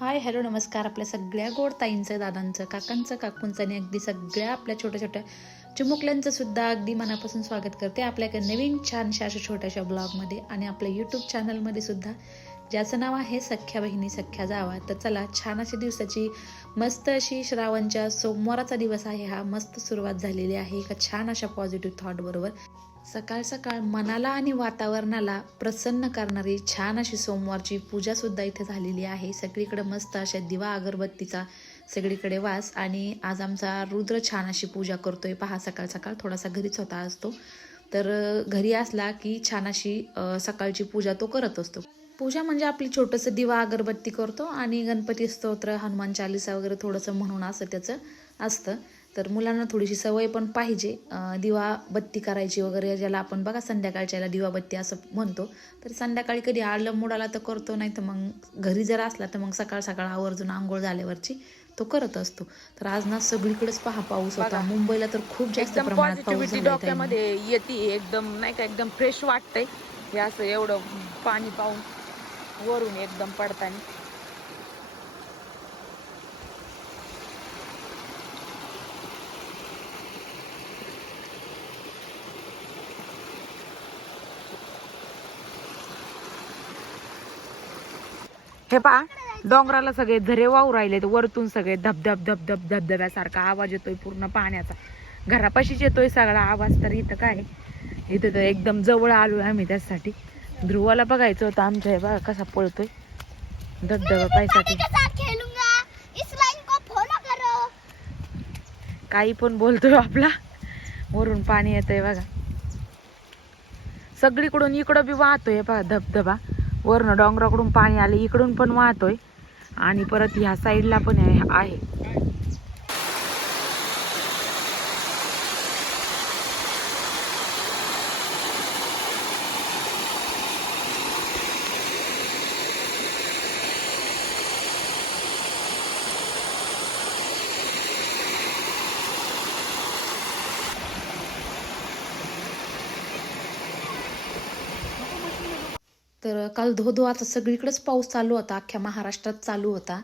Hi hello नमस्कार आपल्या सगळ्या गोड ताईंचं दादांचं काकांचं काकूंचं आणि अगदी सगळ्या आपल्या छोट्या छोट्या चिमुकल्यांचं सुद्धा अगदी मनापासून स्वागत करते आपल्या एका नवीन छानशा अशा छोट्याशा ब्लॉगमध्ये आणि आपल्या यूट्यूब चॅनलमध्ये सुद्धा. ज्याचं नाव आहे सख्या बहिणी सख्या जावा. तर चला छान अशा दिवसाची मस्त अशी श्रावणच्या सोमवाराचा दिवस आहे. हा मस्त सुरुवात झालेली आहे. एका छान अशा पॉझिटिव्ह थॉट बरोबर. सकाळ सकाळ मनाला आणि वातावरणाला प्रसन्न करणारी छान अशी सोमवारची पूजा सुद्धा इथे झालेली आहे. सगळीकडे मस्त अशा दिवा अगरबत्तीचा सगळीकडे वास आणि आज आमचा रुद्र छान अशी पूजा करतोय. पहा सकाळ सकाळ थोडासा घरीच होता असतो. तर घरी असला की छान अशी सकाळची पूजा तो करत असतो. पूजा म्हणजे आपली छोटंसं दिवा अगरबत्ती करतो आणि गणपती स्तोत्र हनुमान चालिसा वगैरे थोडंसं म्हणून असं त्याचं असतं. तर मुलांना थोडीशी सवय पण पाहिजे. दिवा बत्ती करायची वगैरे ज्याला आपण बघा संध्याकाळच्या याला दिवा बत्ती असं म्हणतो. तर संध्याकाळी कधी आलं मुडाला तर करतो नाही तर मग घरी जर असला तर मग सकाळ सकाळ आवर्जून आंघोळ झाल्यावरची तो करत असतो. तर आज ना सगळीकडेच पहा पाऊस होता. मुंबईला तर खूप जास्त प्रमाणात पाऊस. डोक्यामध्ये येते एकदम नाही का एकदम फ्रेश वाटतंय. हे असं एवढं पाणी पाहून वरून एकदम पडताना. हे पहा डोंगराला सगळे झरे वाहू राहिले वरतून सगळे धबधब धबधब धबधब्यासारखा आवाज येतोय पूर्ण पाण्याचा. घरापाशीच येतोय सगळा आवाज तर इथं काय? इथं तर एकदम जवळ आलोय आम्ही त्यासाठी. ध्रुवाला बघायचं होतं आमच्या हे बघा कसा पळतोय. धबधबा करो. काही पण बोलतोय आपला. वरून पाणी येतंय बघा. सगळीकडून इकडं बी वाहतोय बघा धबधबा. वरनं डोंगराकडून पाणी आले इकडून पण वाहतोय. आणि परत ह्या साईडला पण आहे- तर काल धो धो आता सगळीकडेच पाऊस चालू होता. अख्ख्या महाराष्ट्रात चालू होता.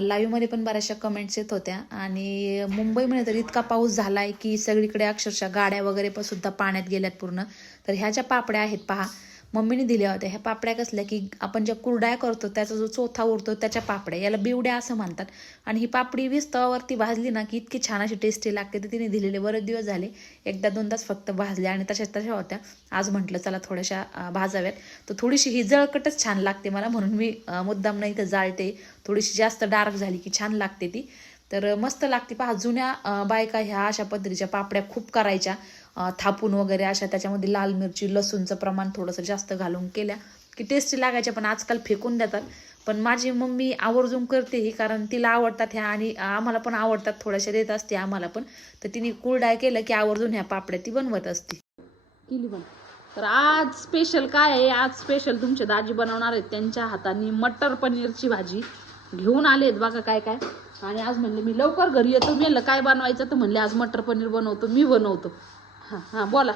लाईव्हमध्ये पण बऱ्याचशा कमेंट्स येत होत्या. आणि मुंबईमध्ये तर इतका पाऊस झाला आहे की सगळीकडे अक्षरशः गाड्या वगैरे पण सुद्धा पाण्यात गेल्यात पूर्ण. तर ह्या ज्या पापड्या आहेत पहा मम्मीने दिल्या होत्या. ह्या पापड्या कसल्या की आपण ज्या कुरड्या करतो त्याचा जो चोथा उरतो त्याच्या पापड्या. याला बिवड्या असं म्हणतात. आणि ही पापडी वीस तवावरती भाजली ना की इतकी छान अशी टेस्टी लागते तर तिने दिलेले. बरेच दिवस झाले एकदा दोनदाच फक्त भाजल्या आणि तशाच तशा होत्या. आज म्हटलं चला थोड्याशा भाजाव्यात. तर थोडीशी ही जळकटच छान लागते मला म्हणून मी मुद्दाम नाही तर जाळते. थोडीशी जास्त डार्क झाली की छान लागते ती. तर मस्त लागते. पहा जुन्या बायका ह्या अशा पद्धतीच्या पापड्या खूप करायच्या. थापून वगैरे अशा त्याच्यामध्ये लाल मिरची लसूणचं प्रमाण थोडंसं जास्त घालून केल्या. की टेस्टी लागायच्या पण आजकाल फेकून देतात. पण माझी मम्मी आवर्जून करते ही कारण तिला आवडतात ह्या आणि आम्हाला पण आवडतात थोड्याशा देत असते आम्हाला पण. तर तिने कुरडाय केलं की आवर्जून ह्या पापड्या ती बनवत असते. केली पण. तर आज स्पेशल काय आहे? आज स्पेशल तुमचे दाजी बनवणार आहेत त्यांच्या हाताने मटर पनीरची भाजी. घेऊन आलेत बघा काय काय. आणि आज म्हणले मी लवकर घरी येतो. मेलं काय बनवायचं? तर म्हणले आज मटर पनीर बनवतो मी बनवतो. हां हां बोला.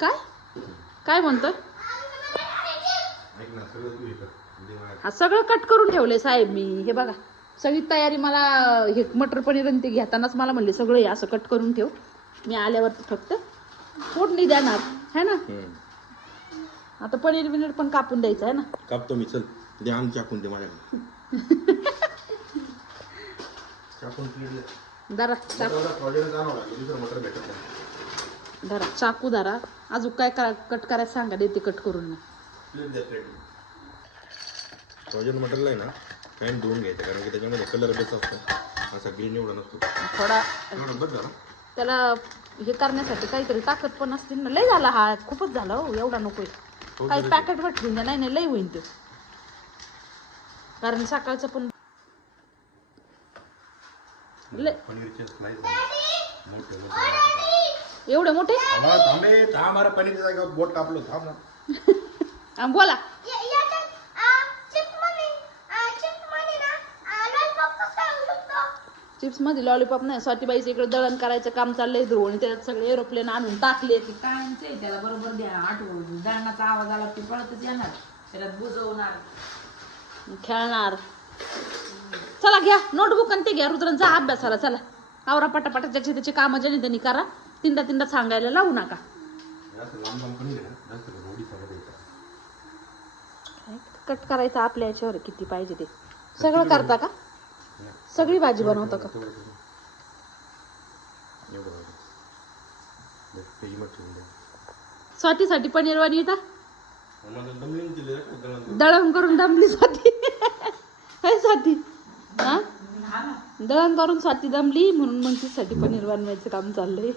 काय? काय म्हणतो हे सगळं कट करून ठेवले साहेब मी. हे बघा सगळी तयारी मला हे मटर पनीर आणि ते घेतानाच मला म्हणले सगळं हे असं कट करून ठेव. मी आल्यावर फक्त फोडणी देणार है ना? आता पनीर बिनीर पण कापून द्यायचं आहे ना? कापतो मी चल. दे आम चाकून दे माझ्याकडे धरा चाकू धरा चाकू धरा अजून काय करा कट करायचं सांगा देते कट करून फ्रोजन मटरला आहे ना पॅन धुवून घ्यायचं कारण की त्याच्यामध्ये कलर बेस असतो. असा ग्रीन एवढा नसतो. थोडा त्याला हे करण्यासाठी काहीतरी ताकद पण असते ना. लय झाला हा खूपच झाला हो एवढा नकोय हो, काही पॅकेट द्या नाही नाही लय होईन ते. कारण सकाळचं पण पनीरचे स्लाइस मोठे एवढे मोठे? आम्हाला थांबे पनीरच्या बोट कापलो थांब ना हा, बोला. चिप्समध्ये लॉलीपॉप नाही. स्वातीबाईचं इकडे दळण करायचं काम चाललंय. ध्रुव त्याच्यात सगळे एरोप्लेन आणून टाकले. की काय त्याला बरोबर द्या. आठवण. दळणाचा आवाज आला की पळतच येणार. त्याच्यात बुजवणार. खेळणार. चला घ्या नोटबुक आणि ते घ्या. रुद्रांचा अभ्यासाला चला. आवरा पटापटा ज्याची त्याची कामं ज्याने त्यांनी करा. तिंडा तिंडा सांगायला लावू नका. कट करायचं आपल्या याच्यावर किती पाहिजे ते. सगळं करता का? सगळी भाजी बनवता का? त्याची. स्वातीसाठी पनीर बनविता आम्हाला दमलीन दिले रे, काय दळण. करून दमली स्वाती. काय स्वाती. दळण करून स्वाती दमली म्हणून मग तिच्यासाठी पनीर बनवायचं काम चाललंय.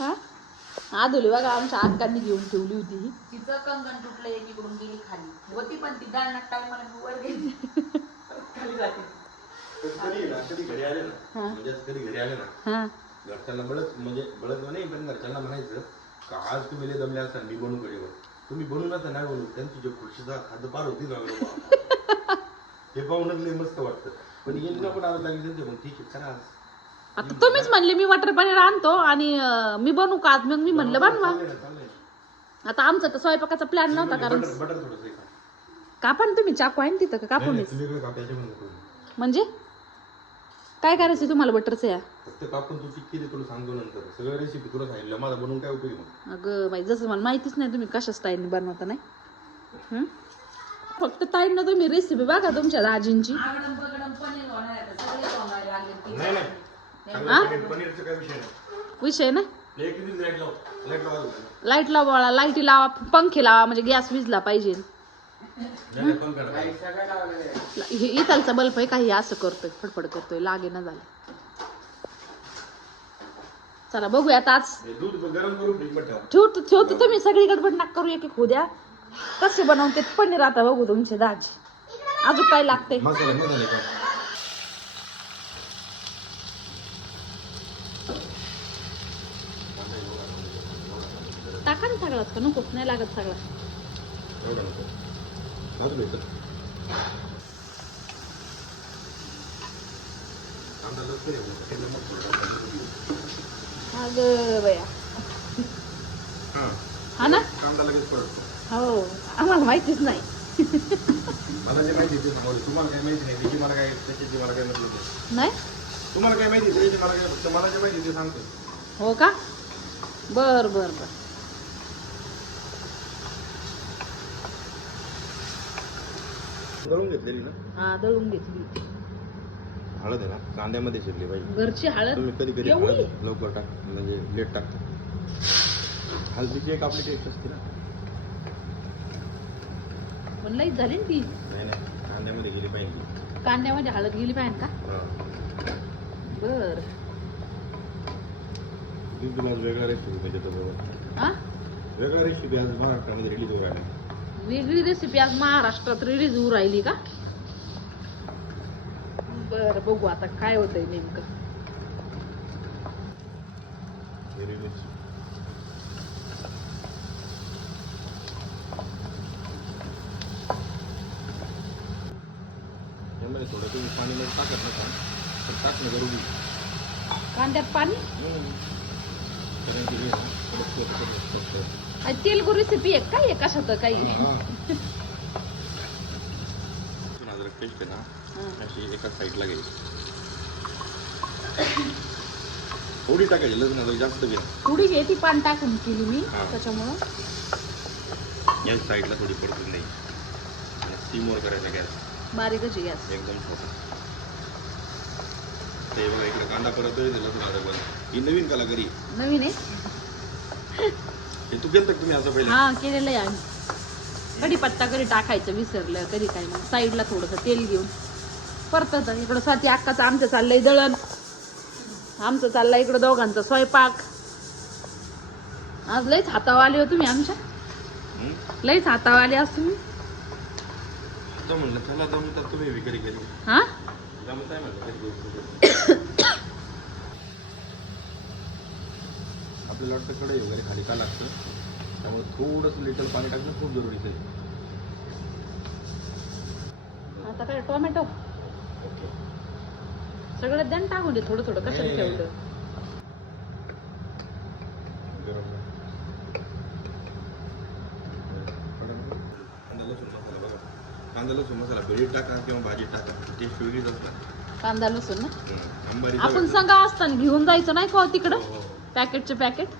हा? आदोली बघा आमच्या अक्कांनी घेऊन ठेवली होती ही. तिचं कंगण तुटलं एकीकडून गेली खाली. होती पण ती दळणात टायमाला मी वर गेली. खाली जाते. कधी ना कधी घरी आले ना हा. म्हणजे असं कधी घरी आले ना हा. घरच्यांना बळत म्हणजे नाही पण घरच्यांना म्हणायचं का आज तुम्ही लय दमले असाल मी बनवून कडेवर तुम्ही बनवून आता नाही बनवू त्यांची जे खुशीचा खाद्य पार होती ना. हे पाहूनच लय मस्त वाटतं. पण लागली त्यांचे मग ठीक आहे करा. आता तुम्हीच म्हणले मी वटर पनीर आणतो आणि अं, मी बनवू का आज? मग मी म्हणलं बनवा. चाललंय ना, चाललंय ना. आता आमचा तर स्वयंपाकाचा प्लॅन नव्हता कारण बटर बटर थोडंसं का? कापा ना तुम्ही चाकू आहे ना तिथं का कापून नाही, नाही, तुम्ही काय कापायचे म्हणून करू. म्हणजे? काय करायचं तुम्हाला बटरचं या? फक्त कापून तू तुला सांगतो नंतर. सगळं रेसिपी तुला सांगितलं बनवून काय उपयोग मग? अगं बाई जसं मला माहितीच नाही तुम्ही कशा स्टाईलने बनवता नाही? हं? फक्त ताईंना तुम्ही रेसिपी बघा तुमच्या दाजींची. नाही चांगलं पनीरचं काय विषय नाही. विषय ना? एक दिवस लाइट लाव. लाइट लावा तुम्ही. लाइट लावा लाईटी लावा. पंखे लावा म्हणजे गॅस विजला पाहिजे. हे इथलचा बल्ब आहे काही असं करतोय फडफड करतोय. लागे ना झालं. चला बघूयात आज. हे दूध गरम करून फ्रीजमध्ये ठेवा. ठेवतो ठेवतो. तुम्ही सगळी गडबड नाक करू एक एक होऊ द्या. कसे बनवते पनीर आता बघू तुमचे दाजी. अजून काय लागते मसाले मसाले का टाका ना सगळाच का नको नाही लागत सगळा. अगं बया. हां. हा ना? कांदा लगेच पडतो हो. आम्हाला माहितीच नाही. मला जे माहिती आहे ते सांगू. तुम्हाला काय माहिती नाही. त्याची मला काय त्याची मला काय मतलब नाही. नाही? तुम्हाला काय माहिती आहे? त्याची मला काय फक्त मला जे माहिती ते सांगतो. हो का? बर बर बर. करून घेतलेली ना? हा दळून घेतली. हळद आहे ना? कांद्यामध्ये शिरली पाहिजे. घरची हळद? तुम्ही कधी कधी एवढी? हळद लवकर टाक. म्हणजे लेट टाकता. हळदीची एक आपली टेस्ट असते ना. पण लईच झाली ना ती. नाही नाही. कांद्यामध्ये गेली पाहिजे. कांद्यामध्ये हळद गेली पाहिजे का? हां. बर. ती तुला आज वेगळा रेसिपी पाहिजे हा? वेगळा रेसिपी आज महाराष्ट्रामध्ये रिलीज होईल वेगळी रेसिपी आज महाराष्ट्रात रिलीज होऊ राहिली का? बर बघू आता काय होतंय नेमकं. हिरवी मिरची यामध्ये थोडं. तुम्ही पाणी मध्ये टाकत नका पण टाकणं जरुरी कांद्यात पाणी? कारण की हे ना, थोडं पोट करून बघतो. आणि तेलगू रेसिपी आहे काय आहे कशात काही अद्रक पेस्ट आहे ना. अशी एका साईडला घ्यायची. थोडी टाकायची अद्रक जास्त घ्या. थोडी घे ती पान टाकून केली मी हा. त्याच्यामुळं. या साईडला थोडी पडकून नाही. स्टीमवर करायचा गॅस. बारीकच गॅस एकदम छोटा. ते बघा इकडे कांदा ही नवीन कलाकारी. नवीन आहे. हे तू केलं तुम्ही असं पहिले? हा केलेलं आहे आम्ही. कढीपत्ता कधी टाकायचं विसरलं कधी काय मग. साईडला थोडंसं तेल घेऊन. परतत इकडं साथी अक्काचं आमचं चाललंय दळण. आमचं चाललंय इकडं दोघांचा स्वयंपाक. आज लईच हातावर आले हो तुम्ही आमच्या. हं? लईच हातावर आले आज तुम्ही. आता म्हणलं चला जमतात तुम्ही विक्री करी हा? जमत आहे म्हणलं कधी करू. आपल्याला वाटतं कडे वगैरे खाली का लागतं? त्यामुळे थोडंसं लिटल पाणी टाकणं खूप जरुरीचं आहे. आता काय टोमॅटो? सगळं द्या ना टाकून दे थोडं थोडं कशाला. ठेवलं गरम कांदा लसूण मसाला बेडीत टाका किंवा भाजीत टाका. टेस्ट वेगळीच असणार. कांदा लसूण ना. अंबारी आपण संघ असताना घेऊन जायचं नाही का हो तिकडं? हो, हो. पॅकेटचे पॅकेट.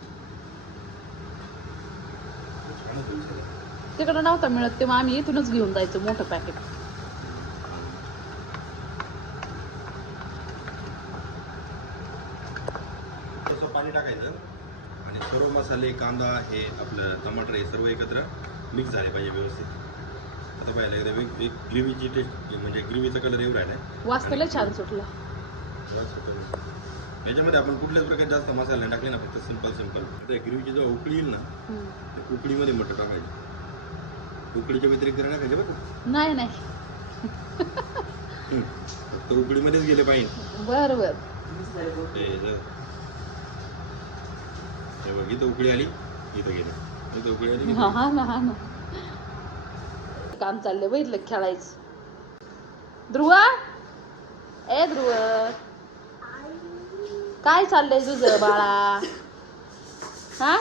तिकडं नव्हतं मिळत तेव्हा आम्ही इथूनच घेऊन जायचो मोठं पॅकेट. तसं पाणी टाकायचं. आणि सर्व मसाले कांदा हे आपलं टमाटर हे सर्व एकत्र मिक्स झाले पाहिजे व्यवस्थित. आता पाहिलं एकदा वेग एक ग्रेव्हीची टेस्ट म्हणजे ग्रेव्हीचा कलर एवढा आहे ना वाचताला छान सुटला. याच्यामध्ये आपण कुठल्याच प्रकारे जास्त मसाले नाही टाकले ना फक्त सिंपल सिंपल त्या ग्रेव्हीची जेव्हा उकळी येईल ना हम्म. त्या उकळीमध्ये मटर टाकायचं. उकळीच्या व्यतिरिक्त नाही टाकायचे बरं का? नाही नाही. हम्म. फक्त उकळीमध्येच गेले पाहिजे. बर बर ते जर हे बघ इथं उकळी आली इथं गेले. इथं उकळी आली इथं हा हा ना हा. ना काम चाललंय बघितलं का खेळायचं? ध्रुवा? ए ध्रुव. काय चाललंय तुझं बाळा? हा?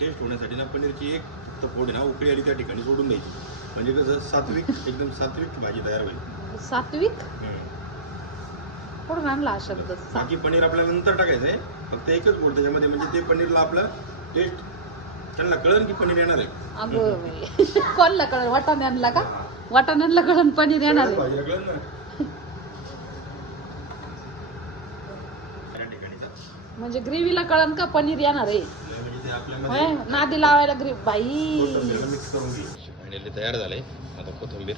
टेस्ट होण्यासाठी ना पनीरची एक फोड ना उकळी आली त्या ठिकाणी सोडून द्यायची. म्हणजे कसं सात्विक एकदम सात्विक भाजी तयार होईल. सात्विक. कुठून आणला हा शब्द? बाकी पनीर आपल्याला नंतर टाकायचं आहे फक्त एकच गोड त्याच्यामध्ये म्हणजे ते पनीरला आपलं टेस्ट त्यांना की पनीर येणार आहे? अगं बाई. कोणला का? पनीर येणार ना. म्हणजे ग्रेव्हीला कळण का पनीर येणार आहे? म्हणजे ते आपल्यामध्ये होय? नादी लावायला ग्रेव्ही बाई. कोथिंबीर मिक्स करून घे. फायनली तयार झालंय. आता कोथिंबीर.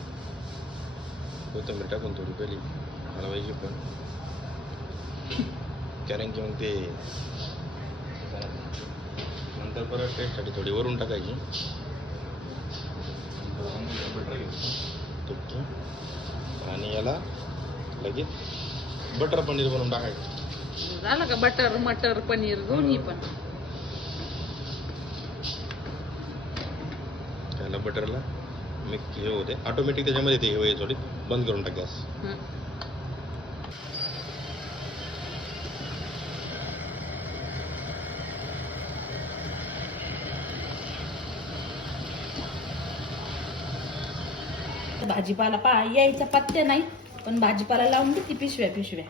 कोथिंबीर टाकून थोडी पहिली हलवायची पण. कारण की मग ते नंतर परत टेस्टसाठी थोडी वरून टाकायची. तुपचं आणि याला लगेच बटर पनीर बनवून टाकायचं. झालं का बटर मटर पनीर दोन्ही पण? त्याला बटरला मिक्स हे होते. ऑटोमॅटिक त्याच्यामध्ये ते हे थोडी बंद करून टाक गॅस भाजीपाला पा यायचा पत्ते नाही पण भाजीपाला लावून देते पिशव्या पिशव्या.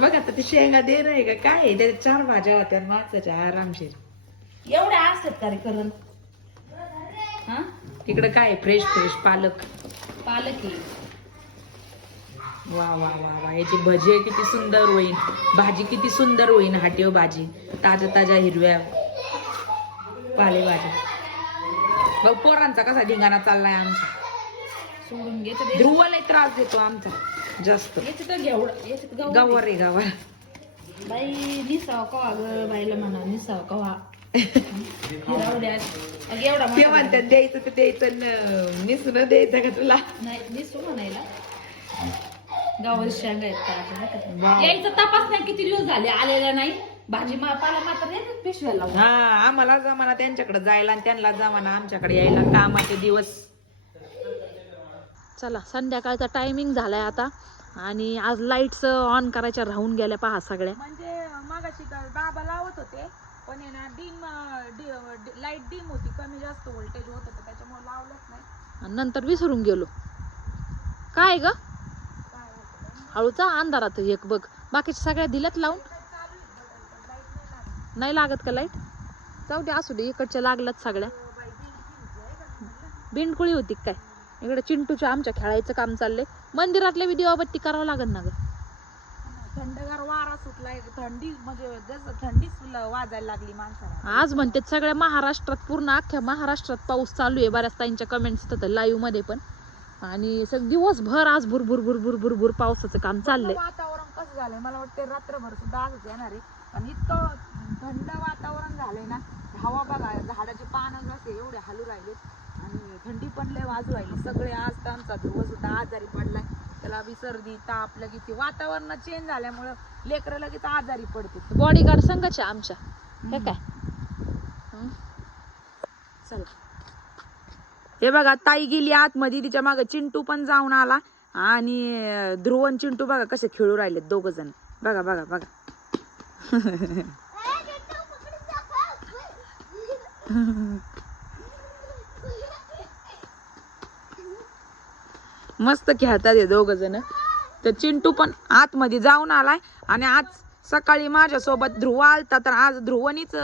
बघ आता ते शेंगा दे नाही का? काय आहे? त्याच्यात चार भाज्या होत्या माणसाच्या आरामशीर एवढ्या असतात कार्यक्रम हा? इकडं काय फ्रेश फ्रेश पालक. पालक आहे. वा वा वा वा. याची भजी किती सुंदर होईल भाजी किती सुंदर होईल हाटीव भाजी. ताज्या ताज्या हिरव्या पालेभाज्या. बघ पोरांचा कसा धिंगाणा चाललाय आमचा? सोडून ध्रुवाला त्रास देतो आमचा जास्त. घेवड याच्यात गहू गावावर आहे बाई निसाव कवा ग बाईला म्हणा निसाव कवा? ते म्हणतात द्यायचं तर द्यायचं न- निसून द्यायचं का तुला? नाही निसू म्हणायला. गावात शेंगा आहेत. यायचा तपास नाही किती दिवस झाले आलेला नाही. भाजी पाला मात्र येतात पिशव्या लावून हा आम्हाला जमाना त्यांच्याकडे जायला आणि त्यांना जमाना आमच्याकडे यायला. कामाचे दिवस चला संध्याकाळचा टायमिंग झालाय आता. आणि आज लाईट्स ऑन करायच्या राहून गेल्या पहा सगळ्या. म्हणजे मागाशी बाबा लावत होते पण आहे ना डिम लाइट डिम होती कमी जास्त व्होल्टेज होत होतं त्याच्यामुळे लावलंच नाही. आणि नंतर विसरून गेलो. काय ग? हळूचा अंधारात एक बघ. बाकीच्या सगळ्या दिल्यात लावून? नाही लागत. का लाइट जाऊ दे असू दे इकडच्या लागल्यात सगळ्या. बिंडकुळी होती काय? इकडे चिंटूच्या आमच्या खेळायचं काम चाललंय. मंदिरातल्या व्हिडिओ बत्ती करावं लागेल ना ग. थंडगार वारा सुटलाय थंडी म्हणजे जसं थंडीच वाजायला लागली माणसाला. आज म्हणते सगळ्या महाराष्ट्रात पूर्ण अख्ख्या महाराष्ट्रात पाऊस चालू आहे. बऱ्याच ताईंच्या कमेंट्स येतात लाईव्हमध्ये पण. आणि सग दिवसभर आज भुरभुर भुरभुर भुरभुर पावसाचं काम चाललंय. वातावरण कसं झालंय? मला वाटतं रात्रभर सुद्धा आजच येणार आहे. आणि इतकं थंड वातावरण झालंय ना हवा बघा झाडाचे पानं कसे एवढे हालू राहिलेत आणि थंडी पण लय वाजू राहिली. सगळे आज तर आमचा ध्रुव सुद्धा आजारी पडलाय. त्याला बी सर्दी ताप लगेच वातावरण चेंज झाल्यामुळं लेकरं लगेच आजारी पडते बॉडीगार्ड संघाचे आमच्या. हे काय? हं? चला. हे बघा ताई गेली आतमध्ये तिच्यामागे चिंटू पण जाऊन आला. आणि अं, ध्रुव आणि चिंटू बघा कसे खेळू राहिले दोघ जण. बघा बघा बघा. मस्त खेळतात हे दोघ जण. तर चिंटू पण आतमध्ये जाऊन आलाय आणि आज सकाळी माझ्यासोबत ध्रुव आलता तर आज ध्रुवनीच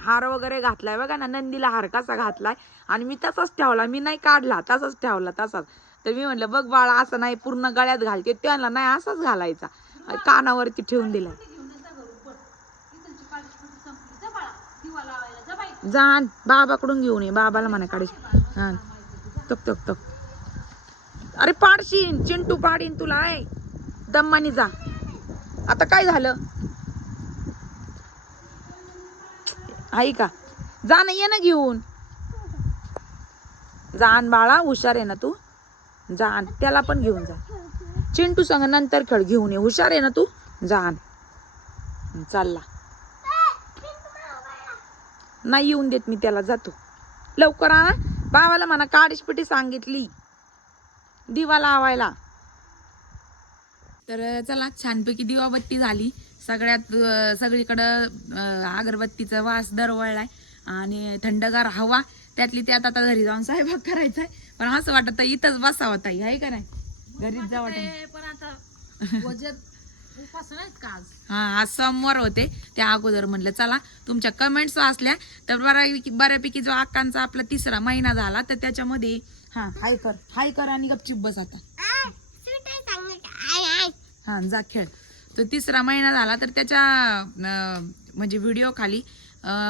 हार वगैरे घातलाय. बघा ना नंदीला हार कसा घातलाय. आणि मी तसाच ठेवला. मी नाही काढला तसाच ठेवला तसाच. तर मी म्हणलं बघ बाळा असं नाही पूर्ण गळ्यात घालते. त्याला नाही असाच घालायचा. कानावरती ठेवून दिला. जाण बाबाकडून घेऊन ये. बाबाला म्हणा काढायची हा. तक तक तक अरे पाडशीन चिंटू पाडीन तुला आहे दम्मानी जा. आता काय झालं? आई का? जा ना ये ना घेऊन. जान बाळा हुशार आहे ना तू? जान त्याला पण घेऊन जा. चिंटू संग नंतर खेळ घेऊन ये. हुशार आहे ना तू? जान. चालला. नाही येऊन देत मी त्याला जातो. लवकर आ बाबाला म्हणा काडीच पिटी सांगितली. दिवा लावायला. तर चला छानपैकी दिवाबत्ती झाली. सगळ्यात सगळीकडं अगरबत्तीचा वास दरवळलाय आणि थंडगार हवा. त्यातली त्यात आता घरी जाऊन स्वयंपाक करायचा आहे पण असं वाटत इथंच बसावं ताई आहे का नाही? घरीच जा वाटत पण आता हा आज सोमवार होते. त्या अगोदर म्हणलं चला तुमच्या कमेंट्स वाचल्या. तर बऱ्यापैकी बऱ्यापैकी जो अक्कांचा आपला तिसरा महिना झाला तर त्याच्यामध्ये हा हाय कर. हाय कर आणि गपचिप बस आता. हा जा खेळ. तो तिसरा महिना झाला तर त्याच्या म्हणजे व्हिडिओ खाली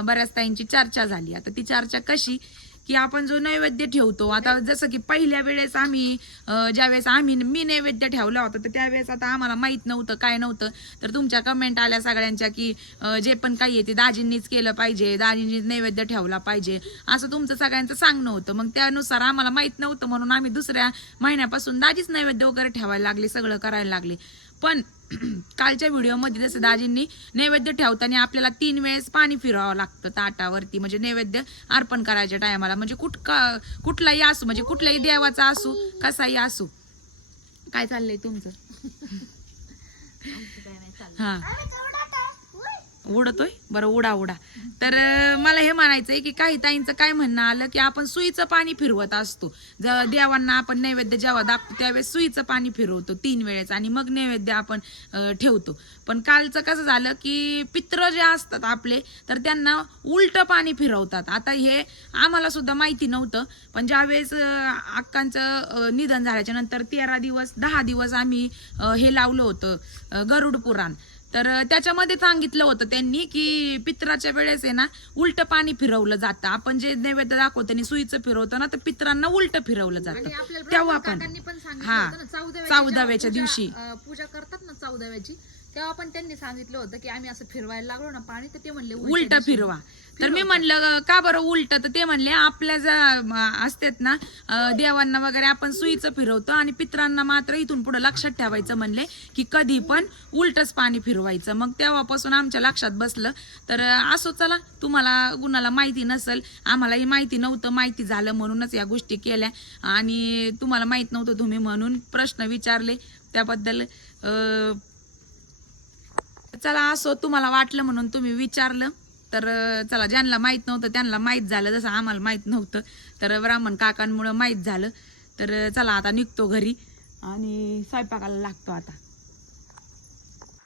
बऱ्याच ताईंची चर्चा झाली. आता ती चर्चा कशी की आपण जो नैवेद्य ठेवतो आता जसं की पहिल्या वेळेस आम्ही ज्यावेळेस आम्ही मी नैवेद्य ठेवला होता तर त्यावेळेस आता आम्हाला माहीत नव्हतं काय नव्हतं. तर तुमच्या कमेंट आल्या सगळ्यांच्या की जे पण काही आहे ते दाजींनीच केलं पाहिजे दाजींनीच नैवेद्य ठेवला पाहिजे. असं तुमचं सगळ्यांचं सांगणं होतं. मग त्यानुसार आम्हाला माहीत नव्हतं म्हणून आम्ही दुसऱ्या महिन्यापासून दाजीच नैवेद्य वगैरे ठेवायला लागले सगळं करायला लागले. पण कालच्या व्हिडिओमध्ये जसं दाजींनी नैवेद्य ठेवताना आपल्याला तीन वेळेस पाणी फिरवावं लागतं ताटावरती म्हणजे नैवेद्य अर्पण करायच्या टायमाला. म्हणजे कुठ का- कुठलाही असू म्हणजे कुठल्याही देवाचा असू कसाही असू. काय चाललंय तुमचं? हा. उडतोय? बरं उडा उडा. तर मला हे म्हणायचंय की काही ताईंचं काय म्हणणं आलं की आपण सुईचं पाणी फिरवत असतो. ज देवांना आपण नैवेद्य जेव्हा दाखवतो त्यावेळेस सुईचं पाणी फिरवतो तीन वेळेस आणि मग नैवेद्य आपण ठेवतो. पण कालचं कसं झालं की पित्र जे असतात आपले तर त्यांना उलटं पाणी फिरवतात. आता हे आम्हाला सुद्धा माहिती नव्हतं पण ज्यावेळेस अक्कांचं निधन झाल्याच्यानंतर तेरा दिवस दहा दिवस आम्ही हे लावलं होतं गरुड पुराण. तर त्याच्यामध्ये सांगितलं होतं त्यांनी की पित्राच्या वेळेस आहे ना उलट पाणी फिरवलं जातं. आपण जे नैवेद्य दाखवतो आणि सुईचं फिरवतो ना तर पित्रांना उलट फिरवलं जातं. तेव्हा पण. काकांनी पण सांगितलं हा. चौदाव्याच्या दिवशी. पूजा करतात ना चौदाव्याची तेव्हा पण त्यांनी सांगितलं होतं की आम्ही असं फिरवायला लागलो ना पाणी तर ते म्हणले उलट फिरवा. तर मी म्हणलं का बरं उलट? तर ते म्हणले आपल्या ज्या असतात ना अं, देवांना वगैरे आपण सुईचं फिरवतो आणि पित्रांना मात्र इथून पुढे लक्षात ठेवायचं म्हणले की कधी पण उलटच पाणी फिरवायचं. मग तेव्हापासून आमच्या लक्षात बसलं. तर अं, असो चला तुम्हाला कुणाला माहिती नसेल आम्हालाही माहिती नव्हतं माहिती झालं म्हणूनच या गोष्टी केल्या. आणि तुम्हाला माहीत नव्हतं तुम्ही म्हणून प्रश्न विचारले त्याबद्दल. अं, चला असो तुम्हाला वाटलं म्हणून तुम्ही विचारलं. तर चला ज्यांना माहीत नव्हतं त्यांना माहीत झालं. जसं आम्हाला माहीत नव्हतं तर ब्राह्मण काकांमुळं माहीत झालं. तर चला आता निघतो घरी आणि स्वयंपाकाला लागतो आता.